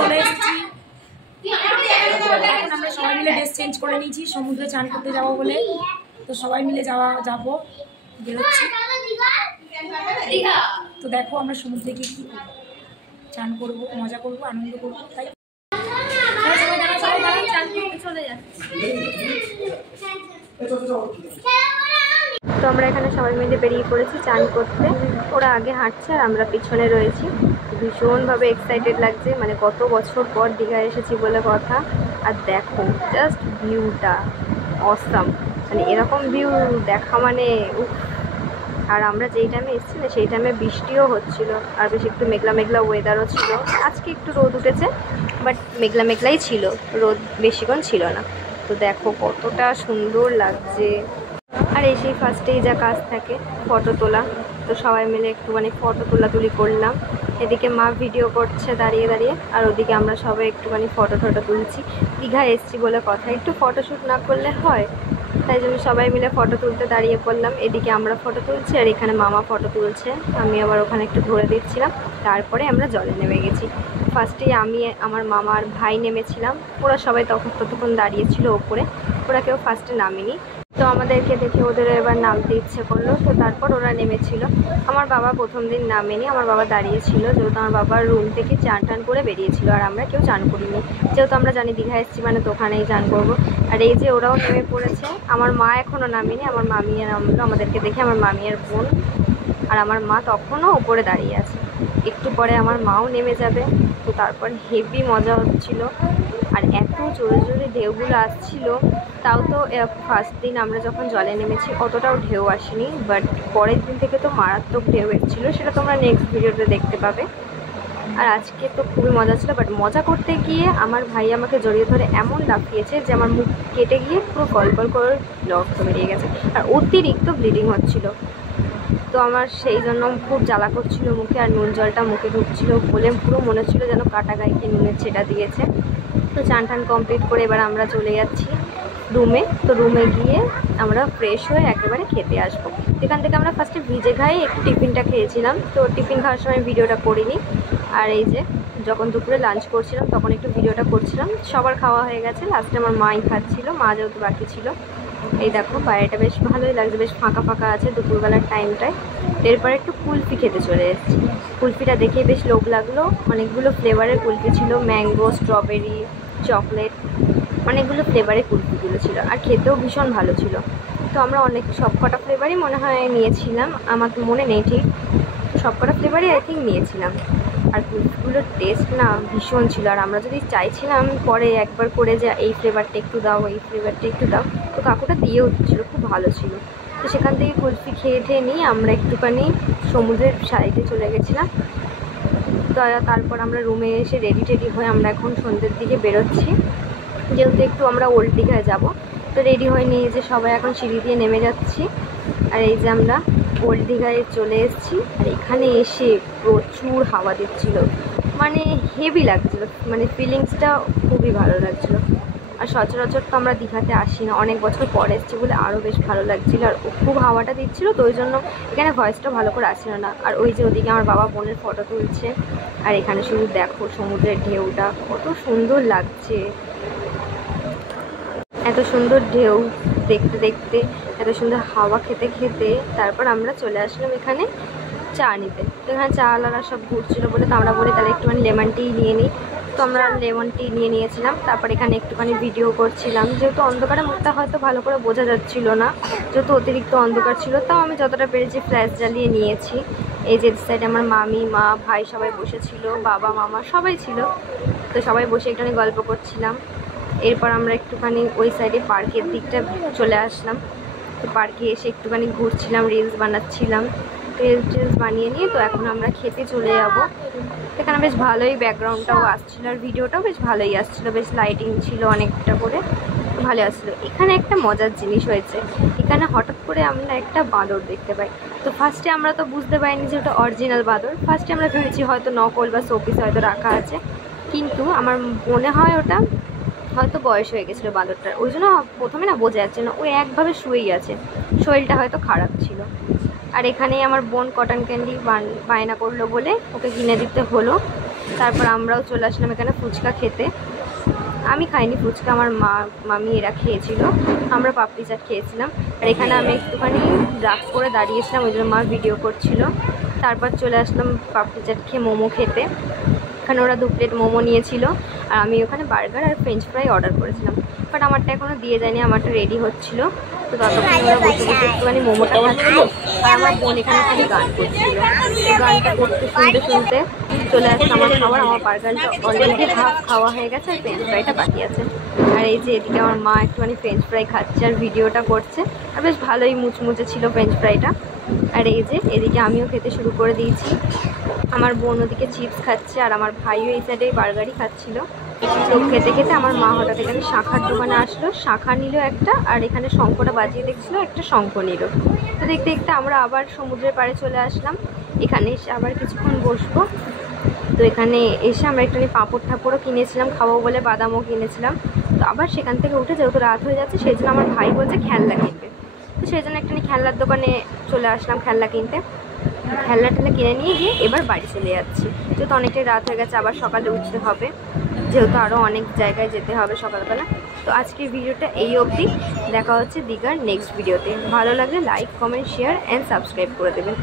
চলে এসেছি। এখন আমরা সবাই মিলে ড্রেস চেঞ্জ করে নিয়েছি সমুদ্রে চান করতে যাবো বলে। তো সবাই মিলে যাবো বেরোচ্ছি। তো দেখো আমরা সমুদ্রে গিয়ে কি চান করবো, মজা করবো, আনন্দ করবো। তাই চান করতে চলে যাচ্ছি। তো আমরা এখানে সবাই মিলে বেরিয়ে পড়েছি চান করতে। ওরা আগে হাঁটছে আর আমরা পিছনে রয়েছি। ভীষণভাবে এক্সাইটেড লাগছে, মানে কত বছর পর দীঘায় এসেছি বলে কথা। আর দেখো জাস্ট ভিউটা অসাম, মানে এরকম ভিউ দেখা মানে আর আমরা যেই টাইমে এসেছি না সেই টাইমে বৃষ্টিও হচ্ছিল, আর বেশ একটু মেঘলা মেঘলা ওয়েদারও ছিল। আজকে একটু রোদ উঠেছে, বাট মেঘলা মেঘলাই ছিল, রোদ বেশিক্ষণ ছিল না। তো দেখো কতটা সুন্দর লাগছে। আর এই সেই ফার্স্টেই যা কাজ থাকে ফটো তোলা, তো সবাই মিলে একটুখানি ফটো তোলাতুলি করলাম। এদিকে মা ভিডিও করছে দাঁড়িয়ে দাঁড়িয়ে, আর ওদিকে আমরা সবাই একটুখানি ফটো তুলছি। দীঘা এসছি বলে কথা, একটু ফটোশ্যুট না করলে হয়, তাই জন্য সবাই মিলে ফটো তুলতে দাঁড়িয়ে পড়লাম। এদিকে আমরা ফটো তুলছি আর এখানে মামা ফটো তুলছে, আমি আবার ওখানে একটু ঘুরে দিচ্ছিলাম। তারপরে আমরা জলে নেমে গেছি। ফার্স্টেই আমি, আমার মামা আর ভাই নেমেছিলাম, ওরা সবাই ততক্ষণ দাঁড়িয়েছিল ওপরে, ওরা কেউ ফার্স্টে নামেনি। তো আমাদেরকে দেখে ওদের এবার নামতে ইচ্ছে করলো, তো তারপর ওরা নেমেছিল। আমার বাবা প্রথম দিন নামেনি, আমার বাবা দাঁড়িয়েছিল, যেহেতু আমার বাবার রুম থেকে চান করে বেরিয়েছিল, আর আমরা কেউ চান করিনি, যেহেতু আমরা জানি দীঘা এসেছি মানে তো ওখানেই চান করবো। আর এই যে ওরাও নেমে পড়েছে, আমার মা এখনও নামেনি, আমার মামিয়া নামলো আমাদেরকে দেখে, আমার মামিয়ার বোন, আর আমার মা তখনও ওপরে দাঁড়িয়ে আছে। একটু পরে আমার মাও নেমে যাবে। তো তারপর হেভি মজা হচ্ছিল, আর এত জোরে জোরে ঢেউগুলো আসছিল। তাও তো ফার্স্ট দিন আমরা যখন জলে নেমেছি অতটাও ঢেউ আসেনি, বাট পরের দিন থেকে তো মারাত্মক ঢেউ এসেছিলো, সেটা তোমরা নেক্সট ভিডিওতে দেখতে পাবে। আর আজকে তো খুবই মজা ছিল, বাট মজা করতে গিয়ে আমার ভাই আমাকে জড়িয়ে ধরে এমন লাফিয়েছে যে আমার মুখ কেটে গিয়ে পুরো গল করে রক্ত বেরিয়ে গেছে, আর অতিরিক্ত ব্লিডিং হচ্ছিল। তো আমার সেই জন্য খুব জ্বালা করছিল মুখে, আর নুন জলটা মুখে ঢুকছিল বলে পুরো মনে হচ্ছিল যেন কাটা গায়ে নুনের ছেটা দিয়েছে। তো চান কমপ্লিট করে এবার আমরা চলে যাচ্ছি রুমে। তো রুমে গিয়ে আমরা ফ্রেশ হয়ে একেবারে খেতে আসবো। এখান থেকে আমরা ফার্স্টে ভিজে খাই একটু টিফিনটা খেয়েছিলাম, তো টিফিন খাওয়ার সময় ভিডিওটা করিনি। আর এই যে যখন দুপুরে লাঞ্চ করছিলাম তখন একটু ভিডিওটা করছিলাম। সবার খাওয়া হয়ে গেছে, লাস্টে আমার মাই খাচ্ছিল, মা যেহেতু বাকি ছিল। এই দেখো বাইরেটা বেশ ভালোই লাগছে, বেশ ফাঁকা ফাঁকা আছে দুপুরবেলার টাইমটায়। এরপরে একটু কুলফি খেতে চলে এসেছি। কুলফিটা দেখে বেশ লোভ লাগলো, অনেকগুলো ফ্লেভারের কুলফি ছিল, ম্যাঙ্গো, স্ট্রবেরি, চকলেট, অনেকগুলো ফ্লেভারের কুলফিগুলো ছিল, আর খেতেও ভীষণ ভালো ছিল। তো আমরা সবকটা ফ্লেভারই মনে হয় নিয়েছিলাম, আমার তো মনে নেই ঠিক, তো সবকটা ফ্লেভারই আই থিঙ্ক নিয়েছিলাম। আর কুলফিগুলোর টেস্ট না ভীষণ ছিল, আর আমরা যদি চাইছিলাম পরে একবার করে যে এই ফ্লেভারটা একটু দাও, এই ফ্লেভারটা একটু দাও, তো কাকুটা দিয়েও দিচ্ছিলো, খুব ভালো ছিল। তো সেখান থেকে কুলফি খেয়ে নিয়ে আমরা একটুখানি সমুদ্রের সাইডে চলে গেছিলাম। তো তারপর আমরা রুমে এসে রেডি হয়ে আমরা এখন সন্ধ্যের দিকে বেরোচ্ছি, যেহেতু একটু আমরা ওল্ড দীঘায় যাবো। তো রেডি হয়ে নিয়ে যে সবাই এখন সিঁড়ি দিয়ে নেমে যাচ্ছি। আর এই যে আমরা ওল্ড দীঘায় চলে এসেছি, আর এখানে এসে প্রচুর হাওয়া দিচ্ছিল, মানে হেভি লাগছিলো, মানে ফিলিংসটা খুবই ভালো লাগছিলো। আর সচরাচর তো আমরা দীঘাতে আসি না, অনেক বছর পরে এসেছি বলে আরও বেশ ভালো লাগছিলো। আর খুব হাওয়াটা দিচ্ছিলো, তো ওই জন্য এখানে ভয়েসটা ভালো করে আসছিল না। আর ওই যে ওদিকে আমার বাবা বোনের ফটো তুলছে, আর এখানে শুধু দেখো সমুদ্রের ঢেউটা কত সুন্দর লাগছে, এত সুন্দর ঢেউ দেখতে দেখতে, এত সুন্দর হাওয়া খেতে খেতে তারপর আমরা চলে আসলাম এখানে চা নিতে। তো এখানে চাওয়ালারা সব ঘুরছিলো বলে তো আমরা বলি তাহলে একটুখানি লেমন টি নিয়ে নিই। তো আমরা লেমন টি নিয়ে নিয়েছিলাম। তারপর এখানে একটুখানি ভিডিও করছিলাম, যেহেতু অন্ধকারে মুখটা হয়তো ভালো করে বোঝা যাচ্ছিল না, যেহেতু অতিরিক্ত অন্ধকার ছিল, তাও আমি যতটা পেরেছি ফ্ল্যাশ জ্বালিয়ে নিয়েছি। এই যে সাইডে আমার মামি, মা, ভাই সবাই বসেছিল, বাবা মামা সবাই ছিল। তো সবাই বসে একটুখানি গল্প করছিলাম। এরপর আমরা একটুখানি ওই সাইডে পার্কের দিকটা চলে আসলাম। তো পার্কে এসে একটুখানি ঘুরছিলাম, রিলস বানাচ্ছিলাম। রিলস বানিয়ে নিয়ে তো এখন আমরা খেতে চলে যাব। এখানে বেশ ভালোই ব্যাকগ্রাউন্ডটাও আসছিলো, আর ভিডিওটাও বেশ ভালোই আসছিলো, বেশ লাইটিং ছিল অনেকটা করে, ভালো আসছিলো। এখানে একটা মজার জিনিস হয়েছে, এখানে হঠাৎ করে আমরা একটা বাঁদর দেখতে পাই। তো ফার্স্টে আমরা তো বুঝতে পারিনি যে ওটা অরিজিনাল বাঁদর, ফার্স্টে আমরা ভেবেছি হয়তো নকল বা শোপিস হয়তো রাখা আছে, কিন্তু আমার মনে হয় ওটা হয়তো বয়স হয়ে গেছিলো বাঁদরটার, ওই জন্য প্রথমে না বোঝা যাচ্ছে না, ওই একভাবে শুয়েই আছে, শরীরটা হয়তো খারাপ ছিল। আর এখানেই আমার বোন কটন ক্যান্ডি বায়না করলো বলে ওকে কিনে দিতে হলো। তারপর আমরাও চলে আসলাম এখানে ফুচকা খেতে। আমি খাইনি ফুচকা, আমার মামি এরা খেয়েছিল, আমরা পাপড়ি চাট খেয়েছিলাম। আর এখানে আমি একটুখানি রাগ করে দাঁড়িয়েছিলাম, ওই জন্য মা ভিডিও করছিল। তারপর চলে আসলাম পাপড়ি চাট খেয়ে মোমো খেতে। এখানে ওরা 2 প্লেট মোমো নিয়েছিল, আর আমি ওখানে বার্গার আর ফ্রেঞ্চ ফ্রাই অর্ডার করেছিলাম। বাট আমারটা এখনও দিয়ে যায়নি, আমারটা রেডি হচ্ছিল। তো ততক্ষণ ওরা বসে বসে একটুখানি মোমোটা খাচ্ছিল, আর আমার বোন এখানে খালি গান করছিল। গানটা করতে শুনতে শুনতে চলে আসছে আমার খাবার। আমার বার্গারটা অলরেডি হাফ খাওয়া হয়ে গেছে, আর ফ্রেঞ্চ ফ্রাইটা বাকি আছে। আর এই যে এদিকে আমার মা একটুখানি ফ্রেঞ্চ ফ্রাই খাচ্ছে আর ভিডিওটা করছে, আর বেশ ভালোই মুচমুচে ছিল ফ্রেঞ্চ ফ্রাইটা। আর এই যে এদিকে আমিও খেতে শুরু করে দিয়েছি। আমার বোন ওদিকে চিপস খাচ্ছে, আর আমার ভাইও এই সাইডে বার্গারই খাচ্ছিল। তো খেতে খেতে আমার মা হঠাৎ এখানে শাঁখার দোকানে আসলো, শাঁখা নিল একটা, আর এখানে শঙ্খটা বাজিয়ে দেখছিল, একটা শঙ্খ নিল। তো দেখতে দেখতে আমরা আবার সমুদ্রের পাড়ে চলে আসলাম। এখানে এসে আবার কিছুক্ষণ বসবো। তো এখানে এসে আমরা একটুখানি পাঁপড় ঠাপড়ও কিনেছিলাম, খাবো বলে বাদামও কিনেছিলাম। তো আবার সেখান থেকে উঠে যেহেতু রাত হয়ে যাচ্ছে, সেই জন্য আমার ভাই বলছে খেলনা কিনবে। তো সেই জন্য একটুখানি খেলনার দোকানে চলে আসলাম খেলনা কিনতে। খেলনা টেলনা কিনে নিয়ে গিয়ে এবার বাড়ি চলে যাচ্ছি, যেহেতু অনেকটাই রাত হয়ে গেছে, আবার সকালে উঠতে হবে, যেহেতু আরও অনেক জায়গায় যেতে হবে সকালবেলা। তো আজকের ভিডিওটা এই অবধি, দেখা হচ্ছে দীঘার নেক্সট ভিডিওতে। ভালো লাগলে like, comment, share and subscribe করে দেবেন।